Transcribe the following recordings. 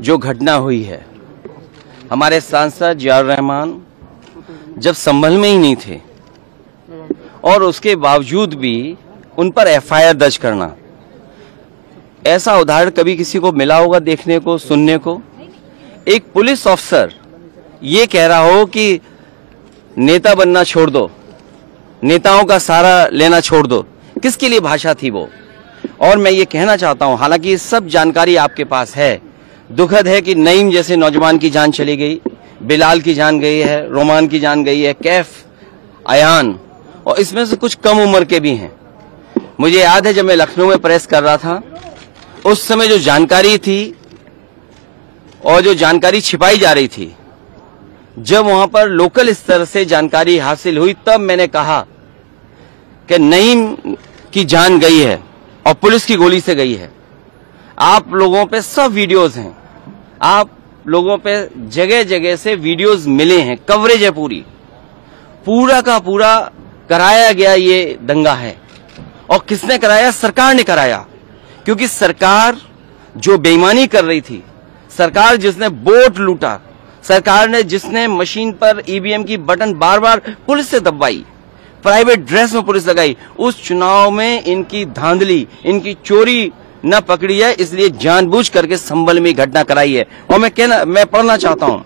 जो घटना हुई है, हमारे सांसद जियाउर रहमान जब संभल में ही नहीं थे और उसके बावजूद भी उन पर एफआईआर दर्ज करना, ऐसा उदाहरण कभी किसी को मिला होगा देखने को, सुनने को? एक पुलिस ऑफिसर ये कह रहा हो कि नेता बनना छोड़ दो, नेताओं का सहारा लेना छोड़ दो, किसके लिए भाषा थी वो? और मैं ये कहना चाहता हूं, हालांकि सब जानकारी आपके पास है, दुखद है कि नईम जैसे नौजवान की जान चली गई, बिलाल की जान गई है, रोमान की जान गई है, कैफ, अयान, और इसमें से कुछ कम उम्र के भी हैं। मुझे याद है जब मैं लखनऊ में प्रेस कर रहा था, उस समय जो जानकारी थी और जो जानकारी छिपाई जा रही थी, जब वहां पर लोकल स्तर से जानकारी हासिल हुई, तब मैंने कहा कि नईम की जान गई है और पुलिस की गोली से गई है। आप लोगों पे सब वीडियोस हैं, आप लोगों पे जगह जगह से वीडियोस मिले हैं, कवरेज है पूरा का पूरा कराया गया ये दंगा है। और किसने कराया? सरकार ने कराया, क्योंकि सरकार जो बेईमानी कर रही थी, सरकार जिसने वोट लूटा, सरकार ने जिसने मशीन पर ईवीएम की बटन बार बार पुलिस से दबाई, प्राइवेट ड्रेस में पुलिस लगाई, उस चुनाव में इनकी धांधली, इनकी चोरी न पकड़ी है, इसलिए जानबूझ करके संभल में घटना कराई है। और मैं पढ़ना चाहता हूं,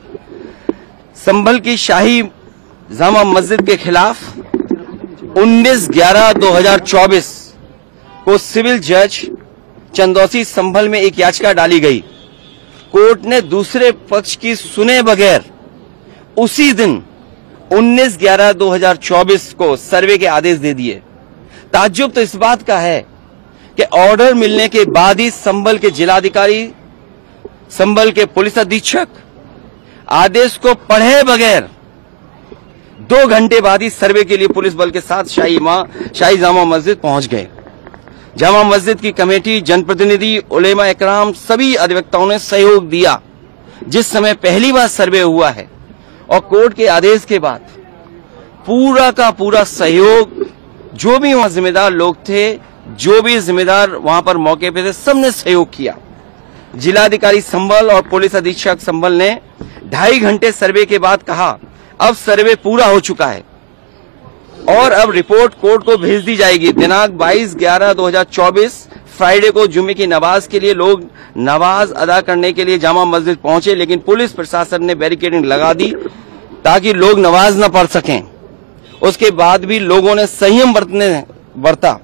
संभल की शाही जामा मस्जिद के खिलाफ 19/11/2024 को सिविल जज चंदौसी संभल में एक याचिका डाली गई। कोर्ट ने दूसरे पक्ष की सुने बगैर उसी दिन 19/11/2024 को सर्वे के आदेश दे दिए। ताज्जुब तो इस बात का है कि ऑर्डर मिलने के बाद ही संभल के जिलाधिकारी, संभल के पुलिस अधीक्षक आदेश को पढ़े बगैर 2 घंटे बाद ही सर्वे के लिए पुलिस बल के साथ शाही जामा मस्जिद पहुंच गए। जामा मस्जिद की कमेटी, जनप्रतिनिधि, उलेमा इकराम, सभी अधिवक्ताओं ने सहयोग दिया। जिस समय पहली बार सर्वे हुआ है और कोर्ट के आदेश के बाद पूरा का पूरा सहयोग, जो भी वहां जिम्मेदार लोग थे, जो भी जिम्मेदार वहां पर मौके पे थे, सबने सहयोग किया। जिलाधिकारी संभल और पुलिस अधीक्षक संभल ने 2.5 घंटे सर्वे के बाद कहा, अब सर्वे पूरा हो चुका है और अब रिपोर्ट कोर्ट को भेज दी जाएगी। दिनांक 22/11/2024 फ्राइडे को जुम्मे की नमाज के लिए लोग नमाज अदा करने के लिए जामा मस्जिद पहुंचे, लेकिन पुलिस प्रशासन ने बैरिकेडिंग लगा दी ताकि लोग नमाज न पढ़ सकें। उसके बाद भी लोगों ने संयम बरता,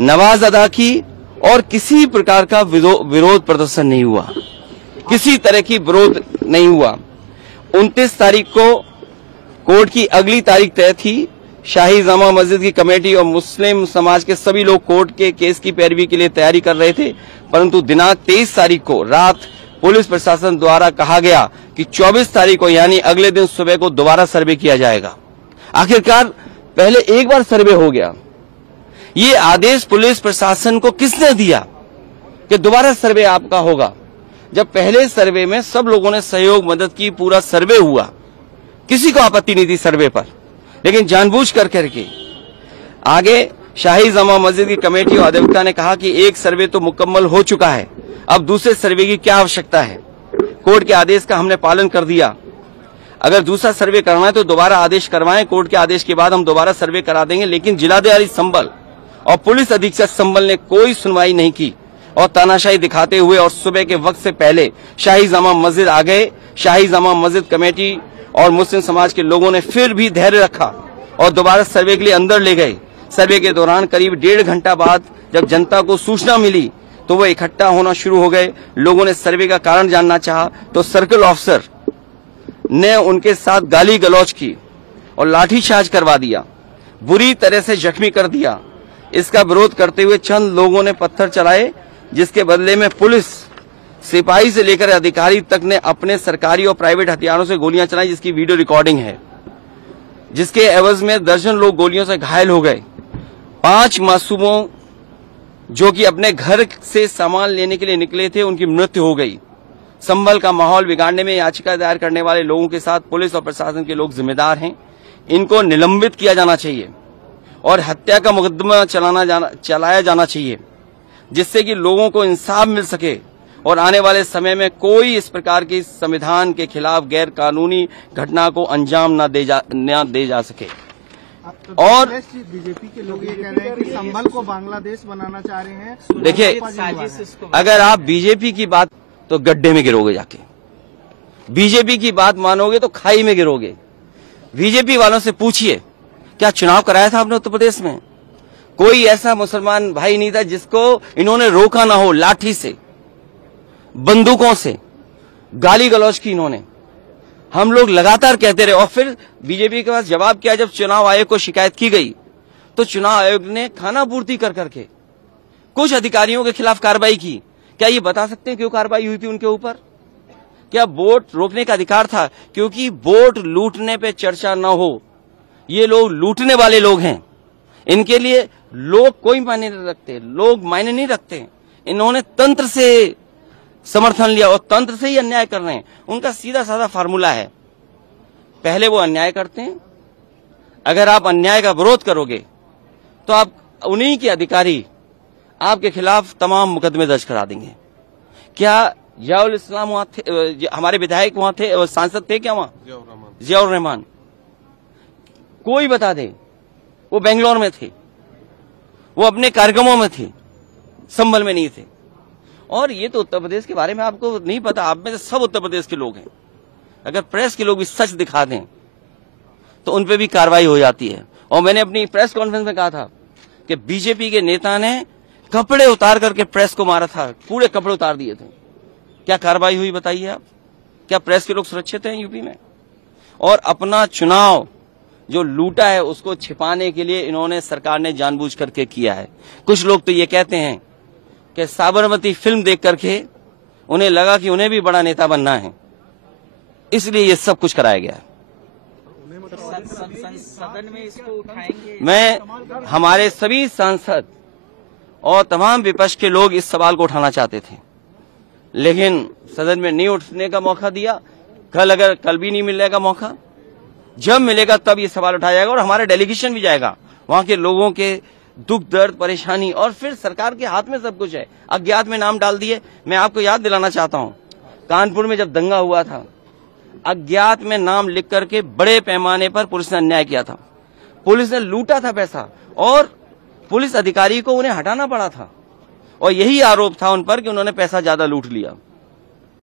नमाज अदा की और किसी प्रकार का विरोध प्रदर्शन नहीं हुआ, किसी तरह की विरोध नहीं हुआ। 29 तारीख को कोर्ट की अगली तारीख तय थी। शाही जामा मस्जिद की कमेटी और मुस्लिम समाज के सभी लोग कोर्ट के केस की पैरवी के लिए तैयारी कर रहे थे, परंतु दिनांक 23 तारीख को रात पुलिस प्रशासन द्वारा कहा गया कि 24 तारीख को यानी अगले दिन सुबह को दोबारा सर्वे किया जाएगा। आखिरकार पहले एक बार सर्वे हो गया, ये आदेश पुलिस प्रशासन को किसने दिया कि दोबारा सर्वे आपका होगा, जब पहले सर्वे में सब लोगों ने सहयोग मदद की, पूरा सर्वे हुआ, किसी को आपत्ति नहीं थी सर्वे पर, लेकिन जानबूझ करके आगे शाही जामा मस्जिद की कमेटी और अधिवक्ता ने कहा कि एक सर्वे तो मुकम्मल हो चुका है, अब दूसरे सर्वे की क्या आवश्यकता है। कोर्ट के आदेश का हमने पालन कर दिया, अगर दूसरा सर्वे करना है तो दोबारा आदेश करवाएं, कोर्ट के आदेश के बाद हम दोबारा सर्वे करा देंगे। लेकिन जिलाधिकारी संभल और पुलिस अधीक्षक संभल ने कोई सुनवाई नहीं की और तानाशाही दिखाते हुए और सुबह के वक्त से पहले शाही जामा मस्जिद आ गए। शाही जामा मस्जिद कमेटी और मुस्लिम समाज के लोगों ने फिर भी धैर्य रखा और दोबारा सर्वे के लिए अंदर ले गए। सर्वे के दौरान करीब 1.5 घंटा बाद जब जनता को सूचना मिली तो वो इकट्ठा होना शुरू हो गए। लोगों ने सर्वे का कारण जानना चाहा तो सर्कल ऑफिसर ने उनके साथ गाली गलौज की और लाठीचार्ज करवा दिया, बुरी तरह से जख्मी कर दिया। इसका विरोध करते हुए चंद लोगों ने पत्थर चलाए, जिसके बदले में पुलिस, सिपाही से लेकर अधिकारी तक ने अपने सरकारी और प्राइवेट हथियारों से गोलियां चलाई, जिसकी वीडियो रिकॉर्डिंग है, जिसके एवज में दर्जन लोग गोलियों से घायल हो गए। 5 मासूमों जो कि अपने घर से सामान लेने के लिए निकले थे, उनकी मृत्यु हो गई। संभल का माहौल बिगाड़ने में याचिका दायर करने वाले लोगों के साथ पुलिस और प्रशासन के लोग जिम्मेदार हैं। इनको निलंबित किया जाना चाहिए और हत्या का मुकदमा चलाया जाना चाहिए। जिससे कि लोगों को इंसाफ मिल सके और आने वाले समय में कोई इस प्रकार की संविधान के खिलाफ गैर कानूनी घटना को अंजाम न दे जा सके। और बीजेपी के लोग ये कह रहे हैं कि संभल को बांग्लादेश बनाना चाह रहे हैं। देखिए, अगर आप बीजेपी की बात तो गड्ढे में गिरोगे, जाके बीजेपी की बात मानोगे तो खाई में गिरोगे। बीजेपी वालों से पूछिए, क्या चुनाव कराया था आपने उत्तर प्रदेश में? कोई ऐसा मुसलमान भाई नहीं था जिसको इन्होंने रोका ना हो। लाठी से, बंदूकों से गाली गलौज की इन्होंने। हम लोग लगातार कहते रहे और फिर बीजेपी के पास जवाब किया। जब चुनाव आयोग को शिकायत की गई तो चुनाव आयोग ने खाना पूर्ति कर करके कुछ अधिकारियों के खिलाफ कार्रवाई की। क्या ये बता सकते हैं क्यों कार्रवाई हुई थी उनके ऊपर? क्या वोट रोकने का अधिकार था? क्योंकि वोट लूटने पे चर्चा न हो। ये लोग लूटने वाले लोग हैं, इनके लिए लोग कोई मायने नहीं रखते, लोग मायने नहीं रखते। इन्होंने तंत्र से समर्थन लिया और तंत्र से ही अन्याय कर रहे हैं। उनका सीधा साधा फार्मूला है, पहले वो अन्याय करते हैं। अगर आप अन्याय का विरोध करोगे तो आप उन्हीं के अधिकारी आपके खिलाफ तमाम मुकदमे दर्ज करा देंगे। क्या जियाउल इस्लाम वहां थे? हमारे विधायक वहां थे, सांसद थे क्या वहां? जियाउर रहमान। कोई बता दे, वो बेंगलोर में थे, वो अपने कार्यक्रमों में थे, संभल में नहीं थे। और ये तो उत्तर प्रदेश के बारे में आपको नहीं पता। आप में से सब उत्तर प्रदेश के लोग हैं। अगर प्रेस के लोग भी सच दिखा दें तो उन पे भी कार्रवाई हो जाती है। और मैंने अपनी प्रेस कॉन्फ्रेंस में कहा था कि बीजेपी के नेता ने कपड़े उतार करके प्रेस को मारा था, पूरे कपड़े उतार दिए थे। क्या कार्रवाई हुई बताइए आप? क्या प्रेस के लोग सुरक्षित हैं यूपी में? और अपना चुनाव जो लूटा है उसको छिपाने के लिए इन्होंने, सरकार ने जानबूझ करके किया है। कुछ लोग तो ये कहते हैं कि साबरमती फिल्म देख करके उन्हें लगा कि उन्हें भी बड़ा नेता बनना है, इसलिए ये सब कुछ कराया गया है। सदन में इसको उठाएंगे। मैं, हमारे सभी सांसद और तमाम विपक्ष के लोग इस सवाल को उठाना चाहते थे, लेकिन सदन में नहीं उठने का मौका दिया। कल भी नहीं मिलेगा मौका। जब मिलेगा तब ये सवाल उठाया जाएगा और हमारा डेलीगेशन भी जाएगा, वहां के लोगों के दुख दर्द परेशानी। और फिर सरकार के हाथ में सब कुछ है। अज्ञात में नाम डाल दिए। मैं आपको याद दिलाना चाहता हूं, कानपुर में जब दंगा हुआ था, अज्ञात में नाम लिख करके बड़े पैमाने पर पुलिस ने अन्याय किया था। पुलिस ने लूटा था पैसा और पुलिस अधिकारी को उन्हें हटाना पड़ा था। और यही आरोप था उन पर कि उन्होंने पैसा ज्यादा लूट लिया।